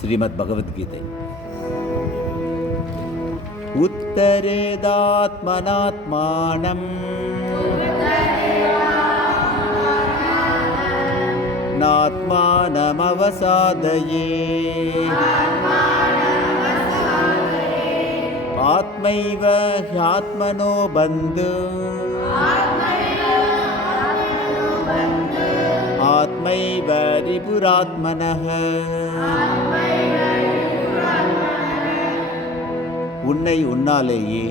ஸ்ரீமத் பகவத்கீதை. உத்தரேதாத்மனாத்மானம் நாத்மானமவசாதயே ஆத்மைவ ஹ்யாத்மனோ பந்து ஆத்மைவ ரிபுராத்மனஹ. உன்னை உன்னாலேயே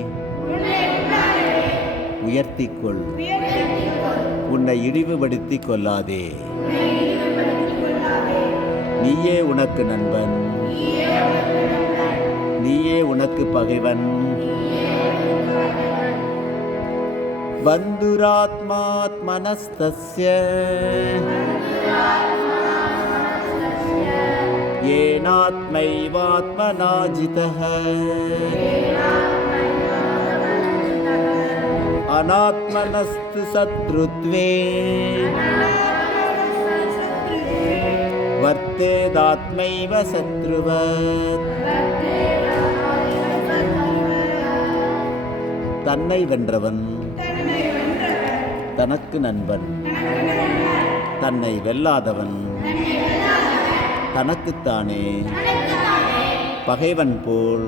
உயர்த்திக்கொள், உன்னை இழிவுபடுத்திக் கொள்ளாதே. நீயே உனக்கு நண்பன், நீயே உனக்கு பகைவன். பந்துராத்மாத்மனஸ்தஸ்ய ஏனாத்மைவாத்மனா ஜிதः அநாத்மனஸ்து சத்ருத்வே வர்த்தேதாத்மைவ சத்ருவத். தன்னை வென்றவன் தனக்கு நண்பன், தன்னை வெல்லாதவன் தனக்குத்தானே பகைவன் போல்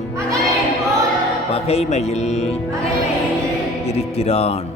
பகைமையில் இருக்கிறான்.